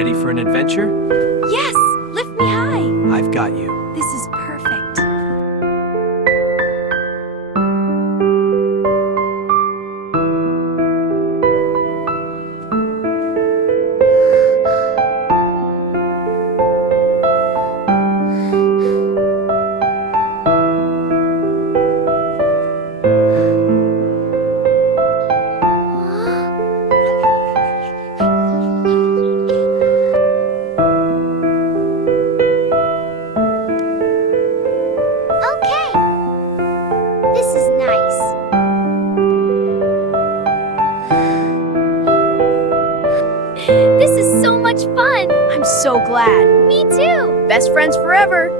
Ready for an adventure? Yes! Lift me high! I've got you. This is perfect. Okay, this is nice. This is so much fun! I'm so glad. Me too. Best friends forever!